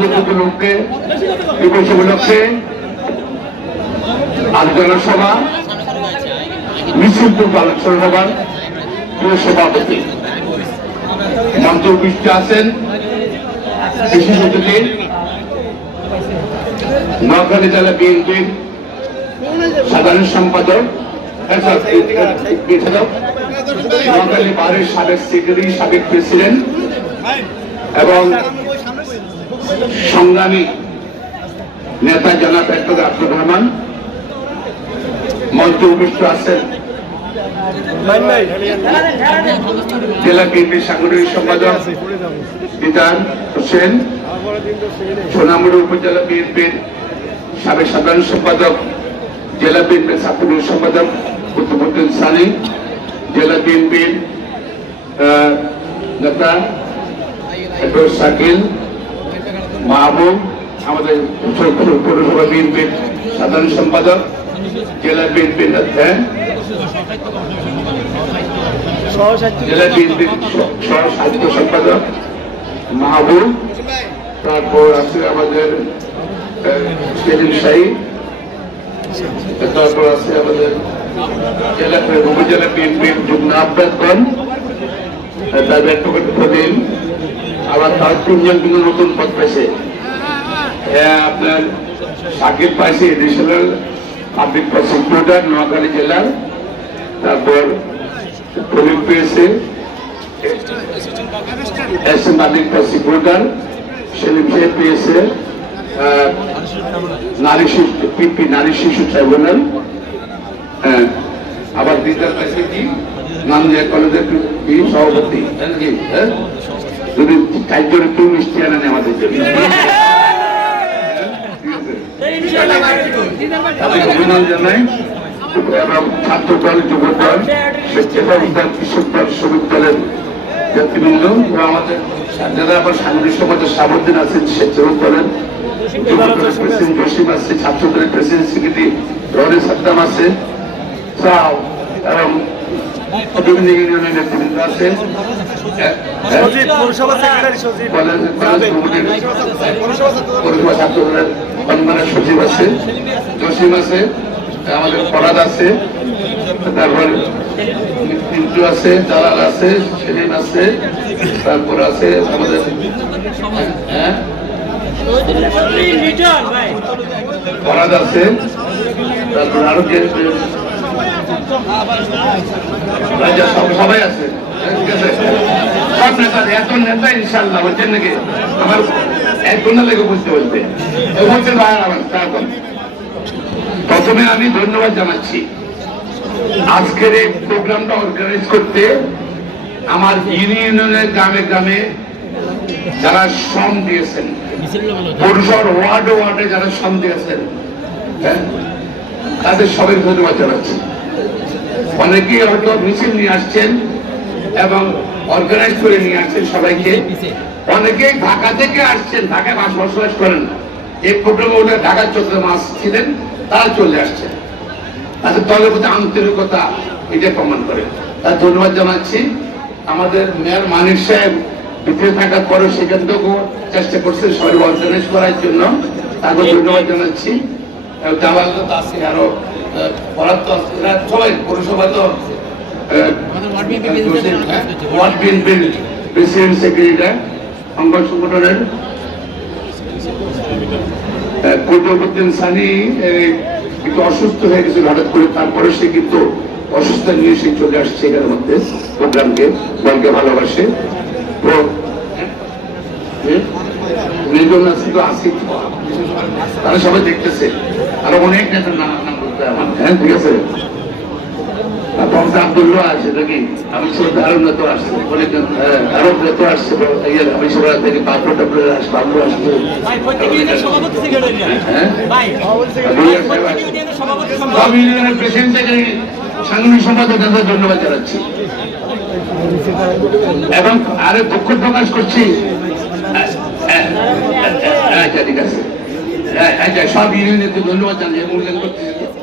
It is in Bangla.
দিবস উপলক্ষে দিবস উপলক্ষে আলোচনা সভা মিছিল আলোচনা সভার সভাপতি মঞ্চ আছেন নোয়াখালী জেলা বিএনপির সাধারণ সম্পাদক নোয়াখালী বারের সাবেক সেক্রেটারি সাবেক প্রেসিডেন্ট এবং সংগ্রামী নেতা জনাব ডক্টর আব্দুর রহমান, মঞ্চে উপস্থিত আছেন জেলা বিএনপির সাংগঠনিক সম্পাদক বিধান হোসেন, সোনামুড়ি উপজেলা বিএনপির সাবেক সাধারণ সম্পাদক, জেলা বিএনপির ছাত্রলীগ সম্পাদক কুতুবুদ্দিন সানি, জেলা বিএনপির নেতা শাকিল মাহবুব, আমাদের পৌরসভা বিএনপির সাধারণ সম্পাদক, জেলা বিএনপির হ্যাঁ? জেলা বিএনপির সহ সাহিত্য সম্পাদক মাহবুব তারপর আছে আমাদের তারপর আছে আমাদের জেলা উপজেলা বিএনপির যুগ্ম আহ্বায়কগণ তার ব্যক্তিগত প্রদিন আবার তার তিনজন কিন্তু নতুন পদ হ্যাঁ আপনার সাকিব পাইছে এডিশনাল পাবলিক প্রসিকিউটর নোয়াখালী জেলার। তারপর প্রদীপ পেয়েছে। পাবলিক প্রসিকিউটর সেলিম সাহেব পেয়েছে। নারী শিশু, পিপি, নারী শিশু ট্রাইব্যুনাল আবার দ্বিতীয় পাইছে কি? নামদিয়া কলেজের সভাপতি। হ্যাঁ? যদি চারজন একটু মিষ্টি আনেন আমাদের জন্য। আমি অভিনন্দন জানাই এবং ছাত্র দল যুব দল স্বেচ্ছাসেবক কৃষক দল শ্রমিক দলের ব্যক্তিবৃন্দ আমাদের যারা আবার সাংবাদিক সমাজের সাবধান আছেন স্বেচ্ছাসেবক দলের প্রেসিডেন্ট জসিম আছে ছাত্র দলের প্রেসিডেন্ট সেক্রেটারি রনি সাদ্দাম আছে। এবং বিভিন্ন ইউনিয়নের নেতৃবৃন্দ। পৌরসভা সম্মানের সচিব আছে জসিম আছে আমাদের ফরাদ আছে তারপর পিন্টু আছে জালাল আছে সেলিম আছে তারপর আছে আমাদের হ্যাঁ ফরাদ আছে তারপর আরও সবাই আছে। ঠিক আছে? সব নেতা এত নেতা ইনশাল্লাহ বলছেন নাকি? আমার এক লেগে বুঝতে বলতে। বলছেন ভাই আমার তারপর প্রথমে আমি ধন্যবাদ জানাচ্ছি। আজকের এই প্রোগ্রামটা অর্গানাইজ করতে আমার ইউনিয়নের গ্রামে গ্রামে যারা শ্রম দিয়েছেন পৌরসভার ওয়ার্ডে ওয়ার্ডে যারা শ্রম দিয়েছেন হ্যাঁ? তাদের সবাই ধন্যবাদ জানাচ্ছি। অনেকেই হয়তো মিছিল নিয়ে আসছেন এবং অর্গানাইজ করে নিয়ে আসছেন সবাইকে। অনেকেই ঢাকা থেকে আসছেন, ঢাকায় মাস বসবাস করেন এই প্রোগ্রামে ওরা ঢাকা চোদ্দ মাস ছিলেন, তারা চলে আসছেন তাদের দলের প্রতি আন্তরিকতা এটা প্রমাণ করে। তার ধন্যবাদ জানাচ্ছি। আমাদের মেয়র মানিক সাহেব বিদেশে থাকার পরেও সেখান থেকেও চেষ্টা করছে সবাই অর্গানাইজ করার জন্য। তাকে ধন্যবাদ জানাচ্ছি। জামাল তো আছে আরও তো আছে। এরা সবাই পৌরসভা তো আহ, ওয়ার্ড প্রেসিডেন্ট সেক্রেটারি সংবাদ সংগঠনের কুতুবুদ্দিন সানি একটু অসুস্থ হয়ে গেছিল হঠাৎ করে তারপরে সে কিন্তু অসুস্থ নিয়ে সে চলে আসছে এখানের মধ্যে প্রোগ্রামকে দলকে ভালোবাসে। তো নির্জন আছে তো আসি তারা সবাই দেখতেছে। আরও অনেক নেতার নাম নাম বলতে হয় হ্যাঁ ঠিক আছে। আব্দুল্লাহ আছে নাকি? আমি নেতা আসছে। হ্যাঁ, আরও নেতা আসছে। ইয়ে, আমি সবাই থেকে পাপড় টাপড়ে আসছে বাবু আসছে। হ্যাঁ? সাংগঠনিক সম্পাদক ধন্যবাদ জানাচ্ছি। এবং আরে দুঃখ প্রকাশ করছি। আচ্ছা ঠিক আছে। সব ইউনিয়নকে ধন্যবাদ জানাই